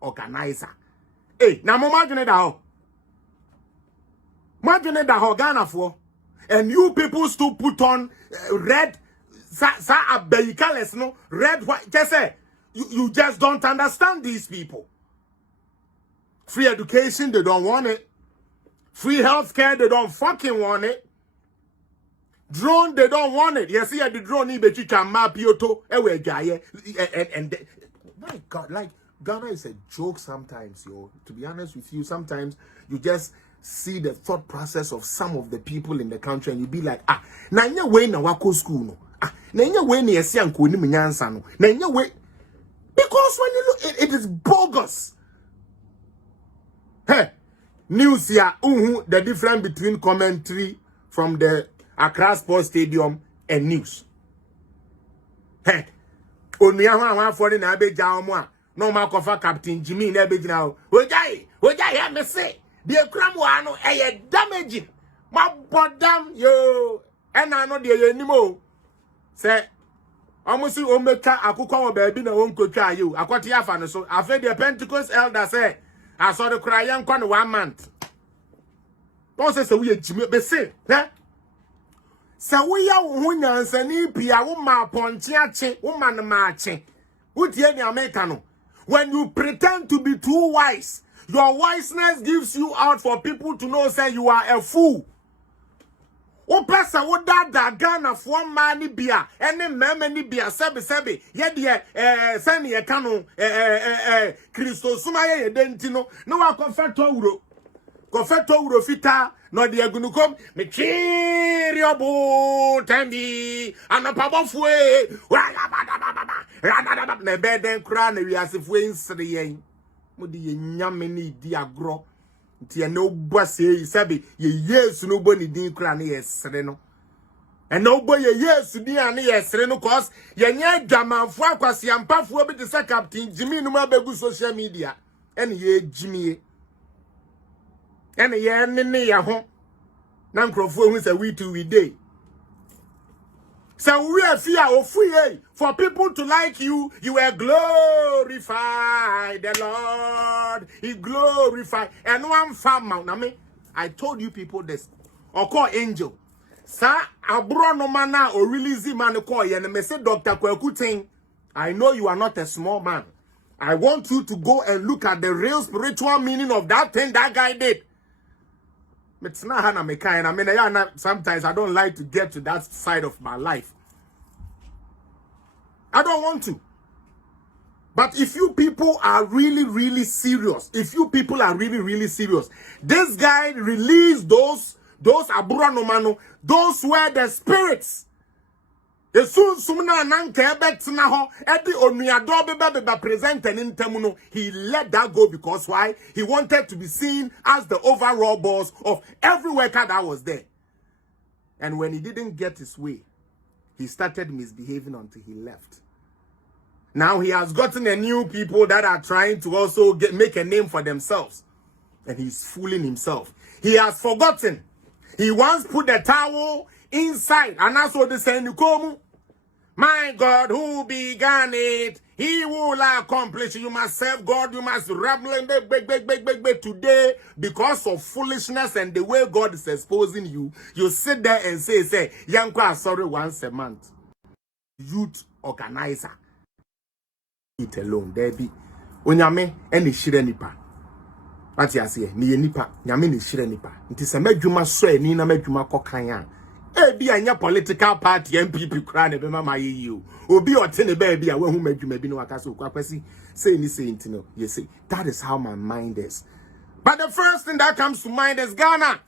organizer. Hey, now imagine that how. Imagine that how Ghana for. And you people still put on red, colors, no red, white. Just say you just don't understand these people. Free education, they don't want it. Free healthcare, they don't fucking want it. Drone, they don't want it. You see, the drone, you can map your toe. And my God, like Ghana is a joke sometimes, yo. To be honest with you, sometimes you just see the thought process of some of the people in the country and you be like, na nya way na wako school no. Na nya way na yesi anko ni munyansa no. Na nya way, because when you look, it is bogus. Hey, news here, the difference between commentary from the Accra Sports Stadium and news. Hey, onuya wa for na abeja omo a no ma kofa Captain Gyimiuo na abegina o. Ojai ya me say. The cram no a damage. My bottom yo. And I know the anymore. Say, almost you omeka akuko baby na won't coach you. Akwati afano so. I fed the Pentecost elder say, I saw the crying con 1 month. Don't say so we Gyimiuo be say, eh? So we are wunya nsani pia wo ma ponche ache, wo man maache. Utie ni Americano. When you pretend to be too wise, your wiseness gives you out for people to know say you are a fool. O pesa wo da Ghana for mani bia ene meme ni bia sebe ye de sani e kanu Christo suma ye denti no na wa confeto wuro fita no de agunukom me chiri obo tembi anopabofue na beden kra na wiasefue nsire yen mudi ye nyame ni di agro nti ene obuase sabe ye Yesu no boni din kra na yesere no ene obo ye Yesu din ane yesere no cause ye nya dwamanfo akwase ampafo bi de se Captain Gyimiuo no mabegu social media ene ye Gyimiuo ene ye nene ya ho na nkrofo hu say we too we dey. So we are fear or free for people to like you. You are glorified, the Lord. He glorified. And one farmer, I told you people this. Or call angel. Sir, abro no mana or release man call you and me say Dr. Kwaku, I know you are not a small man. I want you to go and look at the real spiritual meaning of that thing that guy did. It's not Hannah Mekai. I mean, sometimes I don't like to get to that side of my life. I don't want to. But if you people are really serious, this guy released those aburanomano, those were the spirits. He let that go because why? He wanted to be seen as the overall boss of every worker that was there. And when he didn't get his way, he started misbehaving until he left. Now he has gotten a new people that are trying to also make a name for themselves. And he's fooling himself. He has forgotten. He once put the towel inside. And that's what they say. My God, who began it, he will accomplish. You must serve God. You must rebel today because of foolishness and the way God is exposing you. You sit there and say, Yankwa, sorry, once a month. Youth organizer. It alone, there be. Onyame, any shire nipa. What you say? Ni nipa, nyame ni shire nipa. It is a medjuma swe, ni na medjuma kokanya. Be a political party MPP cry be mama you. Obi or ten baby, I won't make you maybe no akaso kwapesi. Say ni say no. You see, that is how my mind is. But the first thing that comes to mind is Ghana.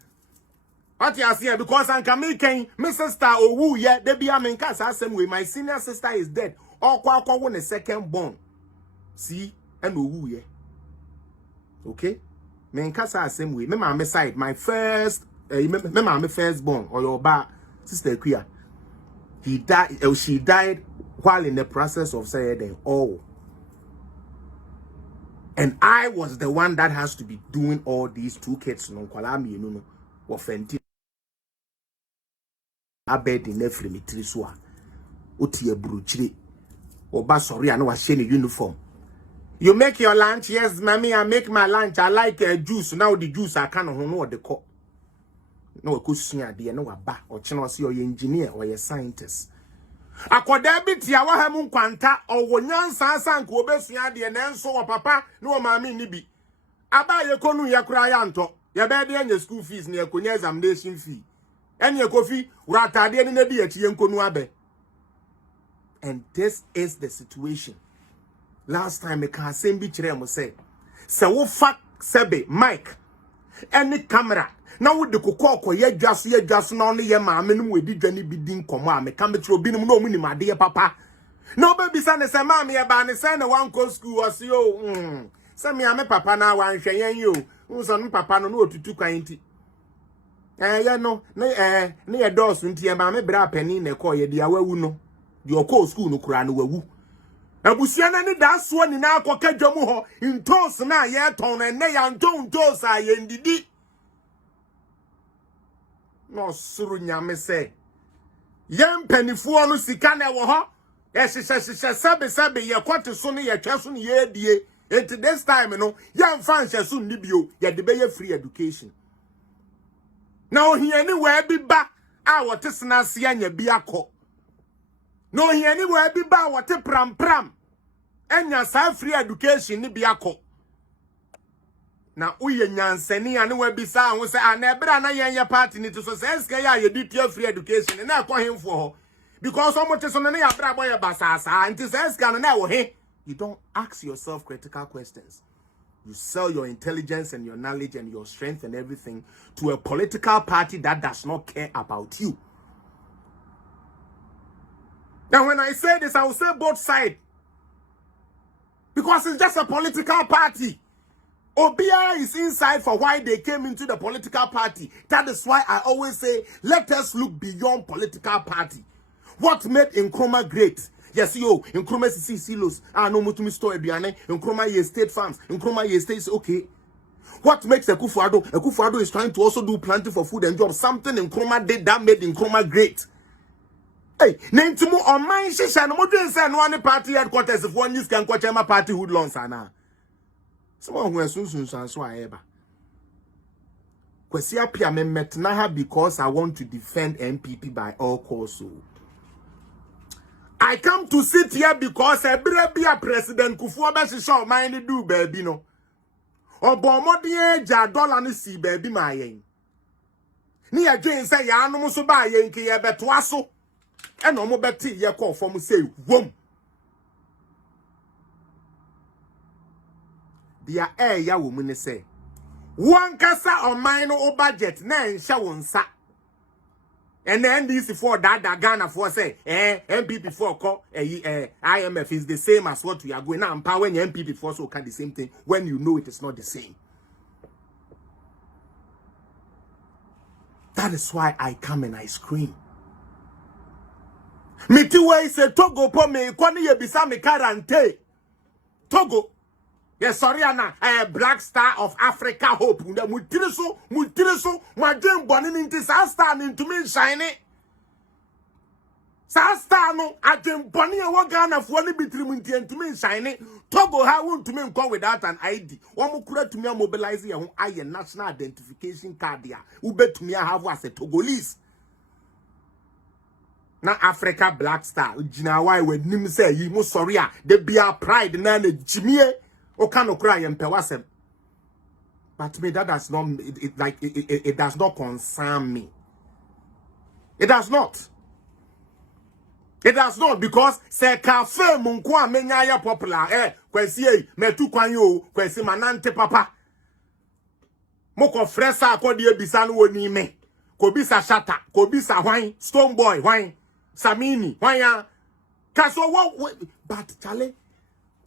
What you see, because I'm coming, my sister Owu, yeah, they be a man cast same way. My senior sister is dead. Or Kwaku won a second born. See, and Owu, yeah. Okay? Men cast same way. Remember my side, my first. Remember my first born or your bar sister Queer. He died. She died while in the process of saying oh. And I was the one that has to be doing all these two kids. No, Kwalami, you know, or Fenty. I bet in every mitriswa. Uti a bruchri. Or Basori, I know a shiny uniform. You make your lunch? Yes, mommy, I make my lunch. I like juice. Now the juice I can't know what the call. No, kusia de no aba or chino see or engineer or your scientist. Akoda bi tia wa ha mu kwanta o wonyansa san ko obesua de nenso wo papa no maami ni bi. Aba ye konu ye kura ya nto. Ye be de anya school fees ne akonya examination fee. Anya kofi uratade ni na di achi ye nkonu abe. And this is the situation. Last time I can same be chere say wo fa sebe mic any camera now with the kokoko ye dwaso na only ye maame no wedi dwane bi din komo a me ka metro bi no mu ni made papa no baby say ne say maame ye ba ne say na wan go school was yo say me ame papa na wan hwe yen yo unso no papa no otutu kwan ti ye no ne ye dos nti ye maame bra pani ne ko ye dia wawu no de okọ school no kura no wawu abusiana ni da so ni na akoka dwamu ho ntos na ye ton na ne ya ntos a ye ndidi no suru nyame se ye mpanifuo no sika na wo ho ye hyehyɛ sebe ye kwate so ne ye twa so ne ye die at this time no ye mfa nhye so ni bio ye de be ye free education na ohiani wa bi ba a wote sena se anya bi akọ no hiani wa bi ba wote pram enya sa free education ni bi akọ na uye nyansani ane wa bi sa ho se ana ebra na yenye party ni to so se eska ya ye di free education na akọ hemfo ho because omote so ne ya bra boy basasa anti se eska na wo he. You don't ask yourself critical questions. You sell your intelligence and your knowledge and your strength and everything to a political party that does not care about you. Now, when I say this, I will say both sides. Because it's just a political party. Obia is inside for why they came into the political party. That is why I always say, let us look beyond political party. What made Nkrumah great? Yes, yo, Nkrumah is silos. I know mutumi store aduane. Nkrumah ye state farms. Nkrumah ye states okay. What makes Akufo-Addo? Akufo-Addo is trying to also do plenty for food and jobs. Something Nkrumah did that made Nkrumah great. Hey, Nentimu on my shisha no modern say no one party headquarters if one news can catch my party hood loans ana. Someone who is soon so I ever. Kwesi apia me metna because I want to defend MPP by all costs. I come to sit here because a President Kufuor be show mind do baby no. Obomodie ja dollar ni si baby my yen. Ni adwen say ya no so ba yen ke ye betoa so. E no mo beti ye call for say wom. Dia ya wo mu ne say one kasa on mine no budget na ensha wonsa. And then this for that Ghana for say MPP for call IMF is the same as what we are going now. Empower when MPP for so can the same thing when you know it is not the same. That is why I come and I scream. Mitiwe say Togo po me kwani ye bisa me karante. Togo. Yes, sorry, Anna. Black Star of Africa Hope. Mutiriso, madem bonin into Sastan into me shiny. Sastano, I can bonny a wagana for any between to me shiny. Togo, how won't to me call without an ID? One more to me mobilize your national identification card. Who bet to me I have was a Togolese. Na Africa Black Star. Jina why when nim say you mo sorry, they be our pride na Gyimiuo. Okano cry and pewasem. But me that does not it does not concern me. It does not. It does not because se cafe munko amenya ya popular kwesi metu kwanyo kwesi manante papa. Moko fresa akodi ebisa no woni me. Kobisa shata, kobisa hwan, stone boy hwan, samini hwan ya. Kaso what but Charlie,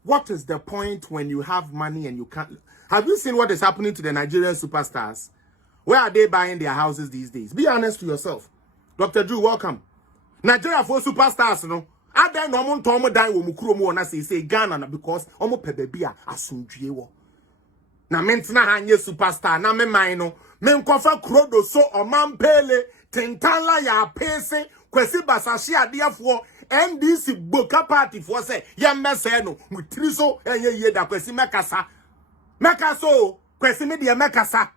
what is the point when you have money and you can't? Have you seen what is happening to the Nigerian superstars? Where are they buying their houses these days? Be honest to yourself. Dr. Drew, welcome. Nigeria for superstars, no. I don't know how to die when Mukuro na say Ghana because omo pebebia asunjuewo. Na mentina hanye superstar na me maino. Men kofa krodo so oman pele tentala ya pese kwesi basashi adeafo NDC boka party for say ya mese no mutiri so enye ye da kwesi mekasa mekaso kwesi me de mekasa